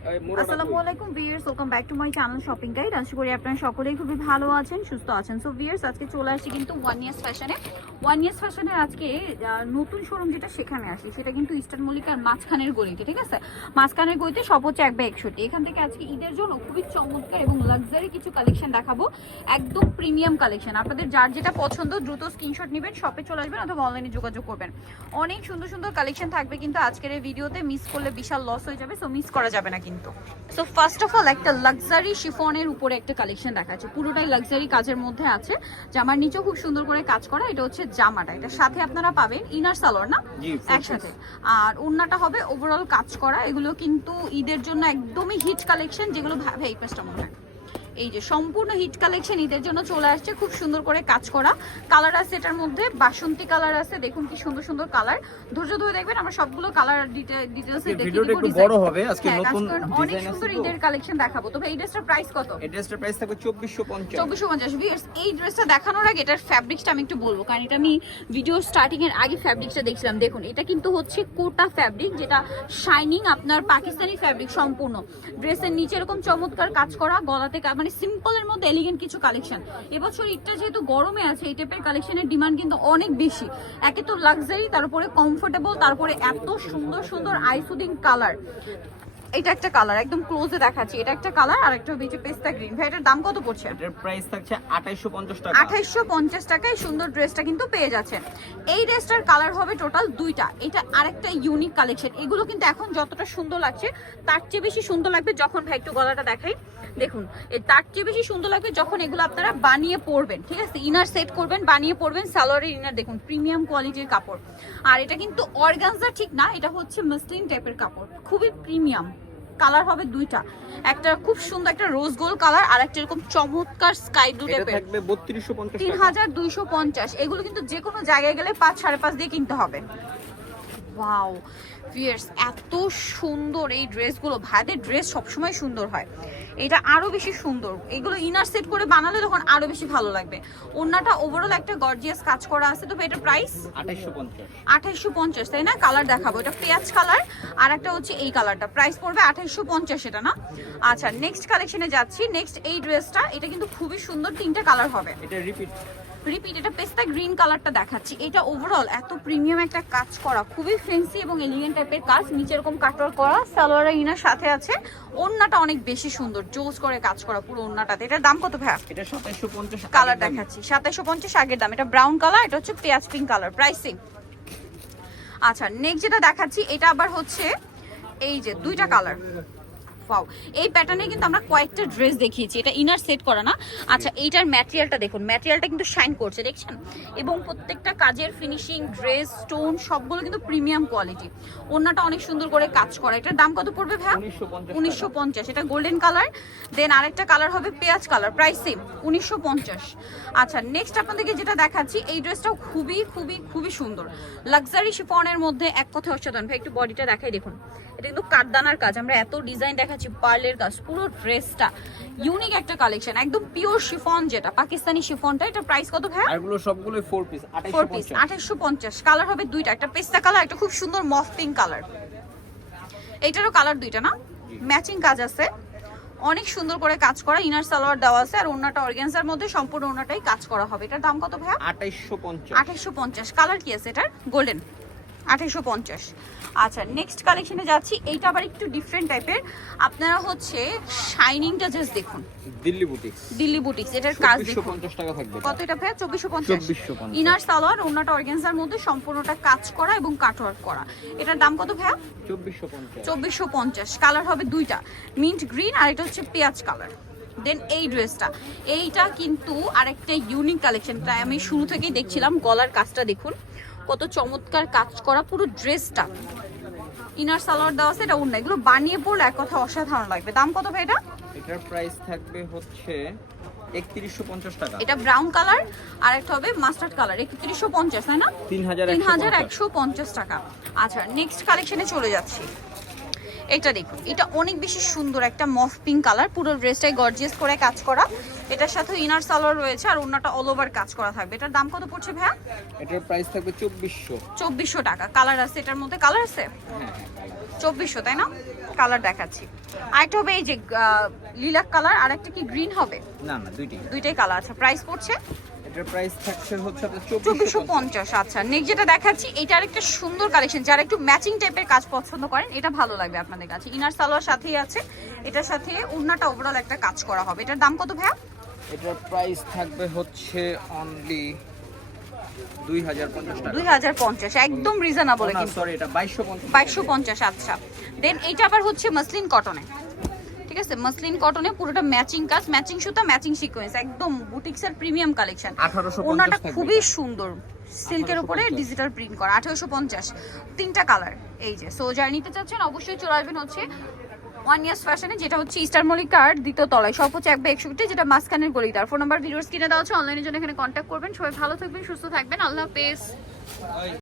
আসসালামু আলাইকুম viewers welcome back to my channel shopping guide আশা করি আপনারা সকলেই খুবই ভালো আছেন সুস্থ আছেন। সো ভিউয়ার্স আজকে চলে আসছি কিন্তু ওয়ান ইয়ার্স ফ্যাশনে ওয়ান ইয়ার্স ফ্যাশনের আজকে নতুন শোরুম যেটা সেখানে আসি। সেটা কিন্তু ইস্টার্ন মল্লিকার মাঝখানের গলিতে ঠিক আছে? মাঝখানের গলিতে সব হচ্ছে এক বা একষট্টি। এখান থেকে আজকে ঈদের জন্য খুবই চমৎকার এবং লাক্সারি কিছু কালেকশন দেখাবো। একদম প্রিমিয়াম কালেকশন আপনাদের যার যেটা পছন্দ দ্রুত স্ক্রিনশট নেবেন শপে চলে আসবেন অথবা অনলাইনে যোগাযোগ করবেন। অনেক সুন্দর সুন্দর কালেকশন থাকবে কিন্তু আজকের এই ভিডিওতে মিস করলে বিশাল লস হয়ে যাবে সো মিস করা যাবে না কিন্তু। সো ফার্স্ট অফ অল একটা লাক্সারি শিফনের উপরে একটা কালেকশন দেখাচ্ছে পুরোটাই লাক্সারি কাজের মধ্যে আছে। জামার নিচেও খুব সুন্দর করে কাজ করা। এটা হচ্ছে জামাটা। এটা সাথে আপনারা পাবেন ইনার সালোয়ার না? একসাথে। আর ওন্নাটা হবে ওভারঅল কাজ করা। এগুলো কিন্তু ঈদের জন্য একদমই হিট কালেকশন যেগুলো ভাবে এই পেস্টটা মনে হয় এই যে সম্পূর্ণ হিট কালেকশন ঈদের জন্য চলে আসছে। খুব সুন্দর করে কাজ করা। কালার আছে এটার মধ্যে। বাসন্তী কালার আছে। দেখুন কি সুন্দর সুন্দর কালার ধৈর্য ধরে দেখবেন আমরা সবগুলো কালার ডিটেলস আজকে দেখিয়ে দিব বড় হবে। আজকে হ্যাঁ, নতুন অনেক সুন্দর ঈদের কালেকশন দেখাবো। তবে এই ড্রেসটার প্রাইস কত? এই ড্রেসটার প্রাইস থাকবে 2450 চব্বিশশো পঞ্চাশ। ভিউয়ার্স এই ড্রেসটা দেখানোর আগে এটার ফ্যাব্রিক্সটা আমি একটু বলব। কারণ এটা আমি ভিডিও স্টার্টিং এর আগে ফ্যাব্রিক্সটা দেখছিলাম। দেখুন এটা কিন্তু হচ্ছে কোটা ফ্যাব্রিক যেটা শাইনিং আপনার পাকিস্তানি ফ্যাব্রিক সম্পূর্ণ। ড্রেসের নিচে এরকম চমৎকার কাজ করা গলাতে কা- মানে সিম্পলের মধ্যে এলিগেন্ট কিছু কালেকশন এবছর ঈদটা যেহেতু গরমে আছে এই টাইপের কালেকশনের ডিমান্ড কিন্তু অনেক বেশি। একে তো লাক্সারি তারপরে কমফোর্টেবল তারপরে এত সুন্দর সুন্দর আইসুদিং কালার এটা একটা কালার একদম ক্লোজে দেখাচ্ছি। এটা একটা কালার আর একটা হচ্ছে পেস্তা গ্রিন ভাই এটার দাম কত পড়ছে? এটার প্রাইস থাকছে 2850 টাকা। আঠাইশশো পঞ্চাশ টাকায় সুন্দর ড্রেসটা কিন্তু পেয়ে যাচ্ছেন। এই ড্রেসটার কালার হবে টোটাল দুইটা। এটা আরেকটা ইউনিক কালেকশন এগুলো কিন্তু এখন যতটা সুন্দর লাগছে তার চেয়ে বেশি সুন্দর লাগবে যখন ভাই একটু গলাটা দেখাই। দেখুন তার চেয়ে বেশি সুন্দর লাগবে যখন এগুলো আপনারা বানিয়ে পরবেন ঠিক আছে? ইনার সেট করবেন বানিয়ে পরবেন সালোয়ারের ইনার দেখুন প্রিমিয়াম কোয়ালিটির কাপড়। আর এটা কিন্তু অর্গানজা ঠিক না এটা হচ্ছে মসলিন টাইপের কাপড় খুবই প্রিমিয়াম কালার হবে দুইটা একটা খুব সুন্দর একটা রোজ গোল্ড কালার আর একটা এরকম চমৎকার স্কাই ব্লু টাইপের থাকবে 3250 তিন টাকা। হাজার দুইশো পঞ্চাশ এগুলো কিন্তু যে কোনো জায়গায় গেলে পাঁচ সাড়ে পাঁচ দিয়ে কিনতে হবে। ওয়াও ভিয়ার্স এত সুন্দর এই ড্রেসগুলো। ভাইদের ড্রেস সবসময় সুন্দর হয়। এটা আরও বেশি সুন্দর। এগুলো ইনার সেট করে বানালে তখন আরও বেশি ভালো লাগবে। ওন্নাটা ওভারঅল একটা গর্জিয়াস কাজ করা আছে। তো এটা প্রাইস 2850 আঠাইশশো পঞ্চাশ তাই না? কালার দেখাবো। এটা পেঁয়াজ কালার আর একটা হচ্ছে এই কালারটা প্রাইস পড়বে আঠাইশশো পঞ্চাশ এটা না? আচ্ছা নেক্সট কালেকশনে যাচ্ছি। নেক্সট এই ড্রেসটা এটা কিন্তু খুবই সুন্দর তিনটা কালার হবে। এটা রিপিট রিপিট এটা পেস্তা গ্রিন কালারটা দেখাচ্ছি। এটা ওভারঅল এত প্রিমিয়াম একটা কাজ করা খুবই ফ্যান্সি এবং এলিগেন্ট টাইপের কাজ। নিচে এরকম কাটওয়ার করা সালোয়ার ইনার সাথে আছে। ওন্নাটা অনেক বেশি সুন্দর জোস করে কাজ করা পুরো ওন্নাটাতে এটার দাম কত ভাই এটা 2750 কালার দেখাচ্ছি সাতাইশো পঞ্চাশ আগের দাম। এটা ব্রাউন কালার এটা হচ্ছে পেঁয়াজ পিঙ্ক কালার প্রাইসিং আচ্ছা নেক্সট যেটা দেখাচ্ছি এটা আবার হচ্ছে এই যে দুইটা কালার ওয়াও এই প্যাটার্নে কিন্তু আমরা কয়েকটা ড্রেস দেখিয়েছি এটা ইনার সেট করা না। আচ্ছা এইটার ম্যাটেরিয়ালটা দেখুন ম্যাটেরিয়ালটা কিন্তু শাইন করছে দেখছেন? এবং প্রত্যেকটা কাজের ফিনিশিং ড্রেস স্টোন সবগুলো কিন্তু প্রিমিয়াম কোয়ালিটি ওন্নাটা অনেক সুন্দর করে কাজ করা। এটার দাম কত পড়বে 1950 উনিশশো পঞ্চাশ এটা গোল্ডেন কালার দেন আরেকটা কালার হবে পেঁয়াজ কালার প্রাইস সেম উনিশশো পঞ্চাশ। আচ্ছা নেক্সট আপনাদেরকে যেটা দেখাচ্ছি এই ড্রেসটাও খুবই খুবই খুবই সুন্দর। লাক্সারি শিফনের মধ্যে এক কথা অসাধারণ। ভাই একটু বডিটা দেখাই দেখুন। এটা কিন্তু কাঠদানার কাজ। আমরা এত ডিজাইন দেখাচ্ছি পার্লের কাজ পুরো ড্রেসটা ইউনিক একটা কালেকশন একদম পিওর শিফন যেটা পাকিস্তানি শিফনটা এটা প্রাইস কত ভাই এগুলো সবগুলো 4 পিস ফোর পিস 2850 পঞ্চাশ। কালার হবে দুইটা একটা পেস্তা কালার একটা খুব সুন্দর মফ পিঙ্ক কালার এইটারও কালার দুইটা না? ম্যাচিং কাজ আছে। অনেক সুন্দর করে কাজ করা ইনার সালোয়ার দেওয়া আছে আর ওনাটা অর্গেন্সার মধ্যে সম্পূর্ণ ওনাটাই কাজ করা হবে। এটার দাম কত ভাইয়া? 2850 আঠাশশো পঞ্চাশ। কালার কি আছে এটার? গোল্ডেন আঠাশশো পঞ্চাশ। আচ্ছা নেক্সট কালেকশনে যাচ্ছি। এইটা আবার একটু ডিফারেন্ট টাইপের আপনারা হচ্ছে শাইনিংটা জাস্ট দেখুন। দিল্লি বুটিক্স দিল্লি বুটিক্স এটার কাজ দেখুন। 2450 টাকা থাকবে কত এটা ভাইয়া? চব্বিশশো পঞ্চাশ। 2450 ইনার সালোয়ার ওনাটা অর্গেন্সার মধ্যে সম্পূর্ণটা কাজ করা এবং কাটওয়ার্ক করা। এটার দাম কত ভাইয়া? 2450 চব্বিশশো পঞ্চাশ। কালার হবে দুইটা। মিন্ট গ্রিন আর এটা হচ্ছে পেঁয়াজ কালার দেন এই ড্রেসটা এইটা কিন্তু আরেকটা ইউনিক কালেকশন তাই আমি শুরু থেকেই দেখছিলাম গলার কাজটা দেখুন। কত চমৎকার কাজ করা পুরো ড্রেসটা ইনার সালোয়ার দেওয়া আছে এটা অন্য এগুলো বানিয়ে পড়লে এক কথা অসাধারণ লাগবে। দাম কত ভাই এটা? এটার প্রাইস থাকবে হচ্ছে 3150 টাকা। এটা ব্রাউন কালার আর একটা হবে মাস্টার্ড কালার একত্রিশশো পঞ্চাশ তাই না? 3150 তিন হাজার একশো পঞ্চাশ টাকা। আচ্ছা নেক্সট কালেকশনে চলে যাচ্ছি। এটা দেখুন এটা অনেক বেশি সুন্দর একটা মফ পিঙ্ক কালার পুরো ড্রেসটাই গর্জিয়াস করে কাজ করা। এটার সাথে ইনার সালোয়ার রয়েছে আর অন্যটা অল ওভার কাজ করা থাকবে। এটার দাম কত পড়ছে ভাইয়া? এটার প্রাইস থাকবে চব্বিশশো। চব্বিশশো টাকা। কালার আছে এটার মধ্যে? কালার আছে? হ্যাঁ চব্বিশশো তাই না? কালার দেখাচ্ছি। আরেকটা হবে এই যে লিলাক কালার আর একটা কি গ্রিন হবে? না না দুইটি দুইটাই কালার আছে। প্রাইস পড়ছে? এটার প্রাইস থাকছে হচ্ছে আপনার চব্বিশশো চব্বিশশো পঞ্চাশ। আচ্ছা নেক্সট যেটা দেখাচ্ছি এটা আরেকটা সুন্দর কালেকশন যারা একটু ম্যাচিং টাইপের কাজ পছন্দ করেন এটা ভালো লাগবে আপনাদের কাছে। ইনার সালোয়ার সাথেই আছে এটার সাথে ওড়নাটা ওভারঅল একটা কাজ করা হবে। এটার দাম কত ভাইয়া? এটার প্রাইস থাকবে হচ্ছে অনলি দুই হাজার পঞ্চাশ টাকা। দুই হাজার পঞ্চাশ একদম রিজনেবল কিন্তু। সরি এটা বাইশশো পঞ্চাশ। বাইশশো পঞ্চাশ আচ্ছা। দেন এইটা আবার হচ্ছে মাসলিন কটনে আছে মাসলিন কটনে পুরোটা ম্যাচিং কাজ ম্যাচিং সুতা ম্যাচিং সিকোয়েন্স একদম বুটিক্সের প্রিমিয়াম কালেকশন ওনাটা খুবই সুন্দর। সিল্কের উপরে ডিজিটাল প্রিন্ট করা আঠারোশো পঞ্চাশ। তিনটা কালার এই যে সো যারা নিতে চাচ্ছেন অবশ্যই চলে আসবেন হচ্ছে ওয়ান ইয়ার্স ফ্যাশনে যেটা হচ্ছে ইস্টার মলিকার দ্বিতীয় তলায়। সব হচ্ছে এক বা একষট্টি যেটা মাঝখানের গলিদার ফোন নাম্বার ভিডিওস কিনে দেওয়া হচ্ছে অনলাইনের জন্য এখানে কন্ট্যাক্ট করবেন। সবাই ভালো থাকবেন সুস্থ থাকবেন। আল্লাহ হাফেজ।